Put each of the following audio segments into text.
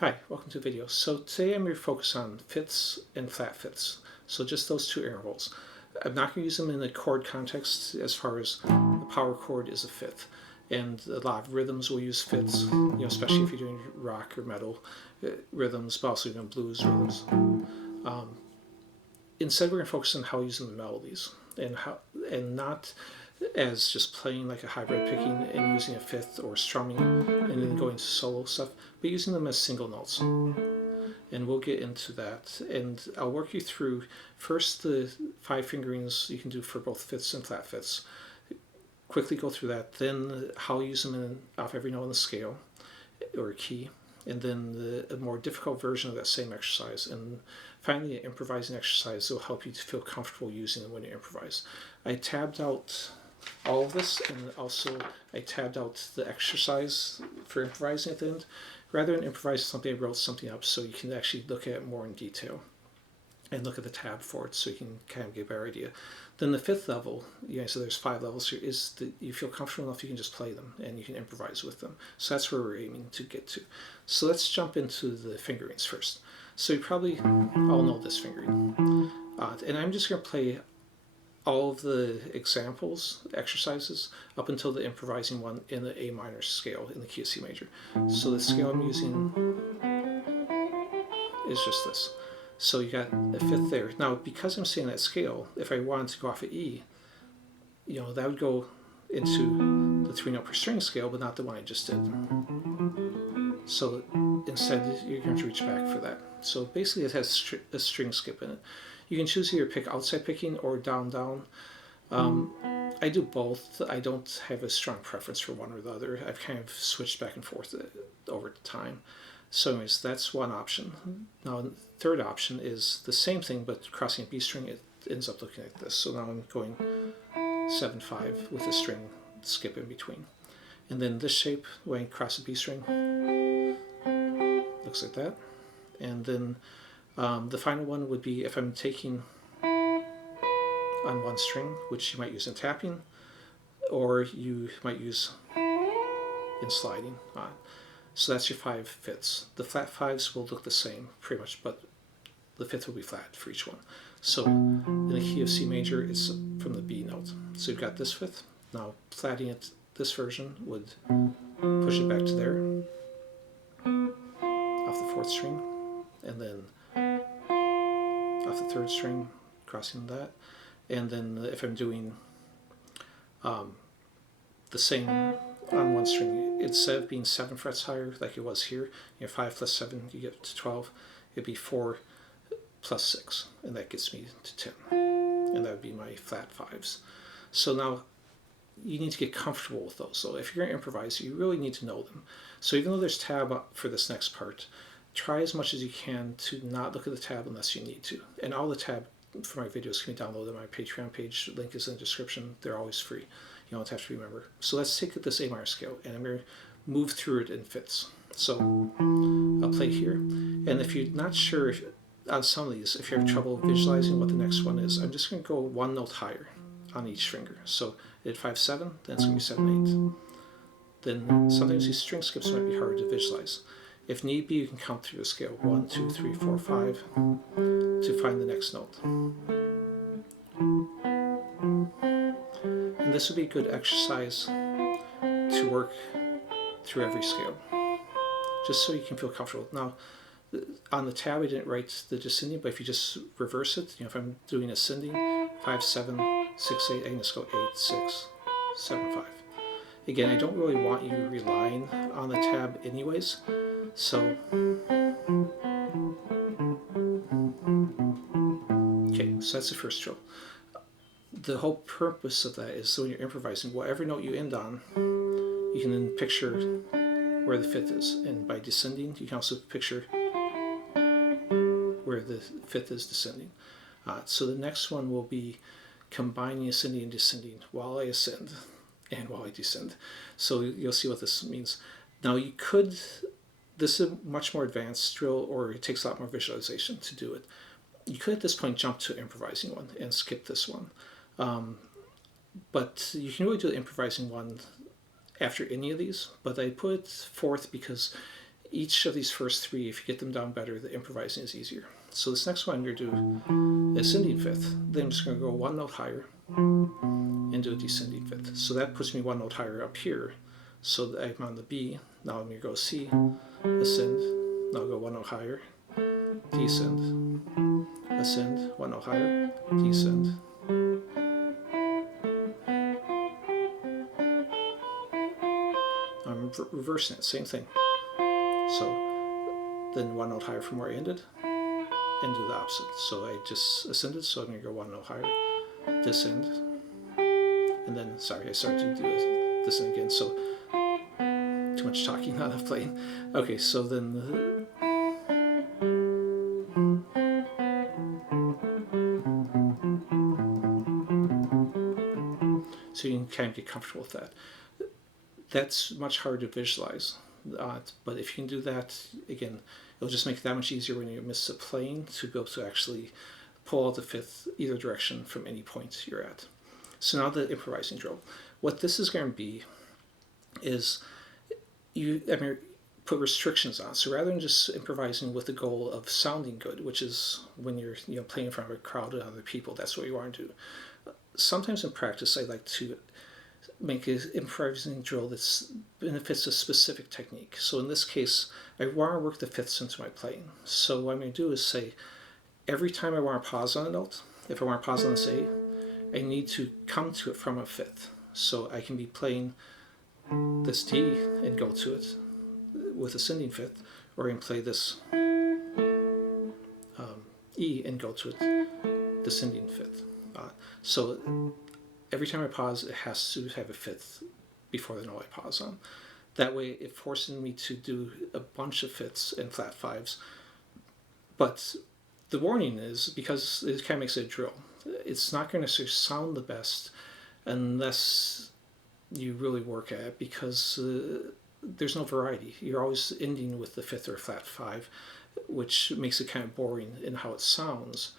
Hi, welcome to the video. So today I'm going to focus on fifths and flat fifths. So just those two intervals. I'm not going to use them in a chord context as far as the power chord is a fifth. And a lot of rhythms will use fifths, especially if you're doing rock or metal rhythms, but also even blues rhythms. Instead, we're going to focus on how using the melodies and not as just playing like a hybrid picking and using a fifth or strumming and then going to solo stuff, but using them as single notes. And we'll get into that. And I'll work you through first the 5 fingerings you can do for both fifths and flat fifths. Quickly go through that, then how I'll use them off every note on the scale or key, and then a more difficult version of that same exercise, and finally an improvising exercise that will help you to feel comfortable using them when you improvise. I tabbed out all of this, and also I tabbed out the exercise for improvising at the end. Rather than improvise something, I wrote something up so you can actually look at it more in detail and look at the tab for it so you can kind of get a better idea. Then the fifth level, so there's 5 levels here, is that you feel comfortable enough you can just play them and you can improvise with them. So that's where we're aiming to get to. So let's jump into the fingerings first. So you probably all know this fingering. And I'm just going to play all of the examples, exercises, up until the improvising one in the A minor scale in the key of C major. So the scale I'm using is just this. So you got a fifth there. Now, because I'm saying that scale, if I wanted to go off of E, that would go into the 3 note per string scale, but not the one I just did. So instead, you're going to reach back for that. So basically, it has a string skip in it. You can choose either pick outside picking or down, down. I do both. I don't have a strong preference for one or the other. I've kind of switched back and forth over time. So anyways, that's one option. Now, the third option is the same thing, but crossing a B string, it ends up looking like this. So now I'm going 7/5 with a string skip in between. And then this shape, when I cross a B string, looks like that. And then the final one would be if I'm taking on one string, which you might use in tapping, or you might use in sliding on. So that's your 5 fifths. The flat fives will look the same pretty much, but the fifth will be flat for each one. So in the key of C major, it's from the B note. So you've got this fifth. Now flatting it, this version would push it back to there, off the 4th string, and then off the 3rd string, crossing that. And then if I'm doing the same on one string, instead of being 7 frets higher like it was here, 5 plus 7, you get to 12, it'd be 4 plus 6, and that gets me to 10. And that would be my flat fives. So now you need to get comfortable with those. So if you're going to improvise, you really need to know them. So even though there's tab up for this next part, try as much as you can to not look at the tab unless you need to. And all the tab for my videos can be downloaded on my Patreon page. Link is in the description. They're always free. You don't have to remember. So let's take this A minor scale, and I'm going to move through it in fifths. So I'll play here. And if you're not sure on some of these, if you have trouble visualizing what the next one is, I'm just going to go 1 note higher on each finger. So I did 5/7, then it's going to be 7/8. Then sometimes these string skips might be hard to visualize. If need be, you can count through the scale 1, 2, 3, 4, 5 to find the next note. And this would be a good exercise to work through every scale, just so you can feel comfortable. Now, on the tab, I didn't write the descending, but if you just reverse it, if I'm doing ascending, 5, 7, 6, 8, I can just go 8, 6, 7, 5. Again, I don't really want you relying on the tab anyways, so okay, so that's the first drill. The whole purpose of that is so when you're improvising, whatever note you end on, you can then picture where the fifth is. And by descending, you can also picture where the fifth is descending. So the next one will be combining ascending and descending while I ascend and while I descend. So you'll see what this means. Now you could, this is a much more advanced drill, or it takes a lot more visualization to do it. You could at this point jump to improvising one and skip this one. But you can really do the improvising one after any of these, but I put it fourth because each of these first three, if you get them down better, the improvising is easier. So this next one I'm going to do ascending fifth. Then I'm just going to go one note higher and do a descending fifth. So that puts me one note higher up here. So I'm on the B. Now I'm going to go C, ascend. Now I'll go one note higher, descend, ascend, one note higher, descend. I'm reversing it, same thing. So then one note higher from where I ended, and do the opposite. So I just ascended, so I'm going to go one note higher, descend, and then, sorry, I started to do this again, so too much talking, not enough playing. Okay, so then so you can kind of get comfortable with that. That's much harder to visualize, but if you can do that, again, it'll just make it that much easier when you miss a playing to be able to actually pull out the fifth either direction from any point you're at. So now the improvising drill. What this is going to be is put restrictions on. So rather than just improvising with the goal of sounding good, which is when you're playing in front of a crowd of other people, that's what you want to do. Sometimes in practice, I like to make an improvising drill that benefits a specific technique. So in this case, I want to work the fifths into my playing. So what I'm going to do is say, every time I want to pause on a note, if I want to pause on this A, I need to come to it from a fifth. So I can be playing this D and go to it with ascending fifth, or I can play this E and go to it descending fifth. So every time I pause, it has to have a fifth before the note I pause on. That way, it forces me to do a bunch of fifths and flat fives. But the warning is, because it kind of makes it a drill, it's not going to sound the best unless you really work at it, because there's no variety. You're always ending with the fifth or flat five, which makes it kind of boring in how it sounds.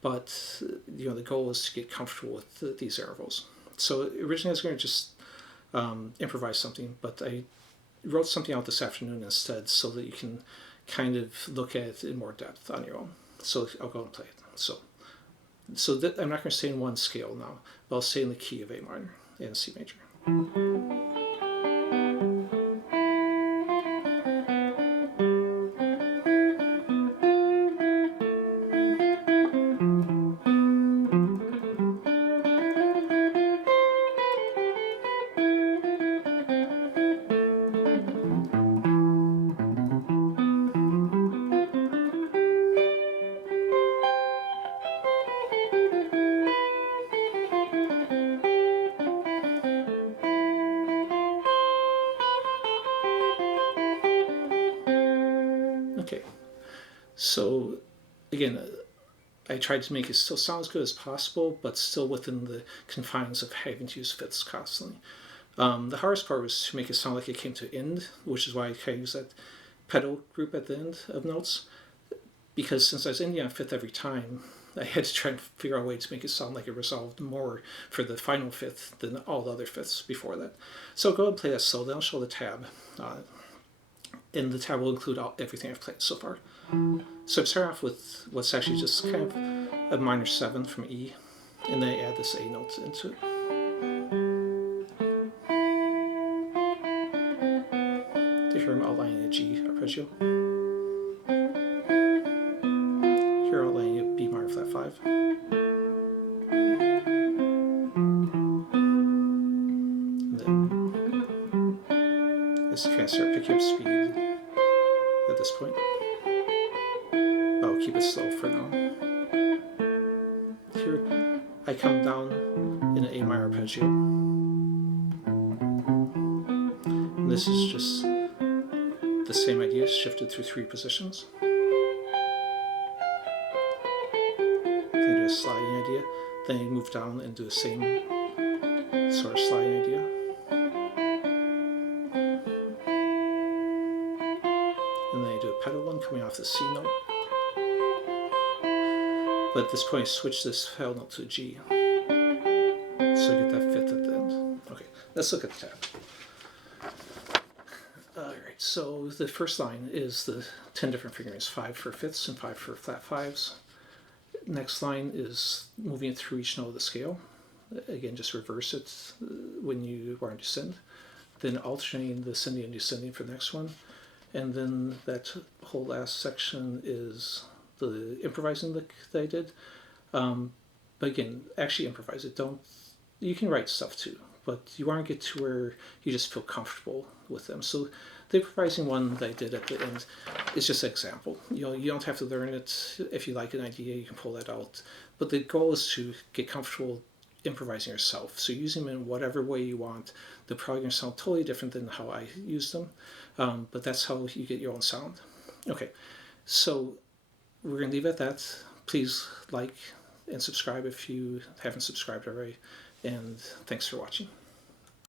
But the goal is to get comfortable with these intervals. So originally I was going to just improvise something, but I wrote something out this afternoon instead, so that you can kind of look at it in more depth on your own. So I'll go and play it. So I'm not going to stay in one scale now, but I'll stay in the key of A minor and C major. Okay, so again, I tried to make it still sound as good as possible, but still within the confines of having to use fifths constantly. The hardest part was to make it sound like it came to end, which is why I kind of used that pedal group at the end of notes, because since I was ending on fifth every time, I had to try and figure out a way to make it sound like it resolved more for the final fifth than all the other fifths before that. So I'll go ahead and play that slow, then I'll show the tab. And the tab will include everything I've played so far. So I'm starting off with what's actually just kind of a minor 7 from E, and then I add this A note into it. To hear I'm outlining a G arpeggio. Here I'm outlining a B minor flat 5. And then I just kind of start picking up speed at this point. I'll keep it slow for now. Here, I come down in an A minor arpeggio. And this is just the same idea, shifted through 3 positions. Then do a sliding idea. Then you move down and do the same sort of sliding idea. And then I do a pedal one coming off the C note. But at this point I switch this pedal note to a G. So I get that fifth at the end. Okay, let's look at the tab. Alright. so the first line is the 10 different fingerings, 5 for fifths and 5 for flat fives. Next line is moving it through each note of the scale. Again, just reverse it when you are in descend. Then alternating the ascending and descending for the next one. And then that whole last section is the improvising that I did. But again, actually improvise it. You can write stuff too, but you want to get to where you just feel comfortable with them. So the improvising one that I did at the end is just an example. You don't have to learn it. If you like an idea, you can pull that out. But the goal is to get comfortable improvising yourself. So using them in whatever way you want. They're probably going to sound totally different than how I use them, but that's how you get your own sound. Okay, so we're going to leave it at that. Please like and subscribe if you haven't subscribed already, and thanks for watching.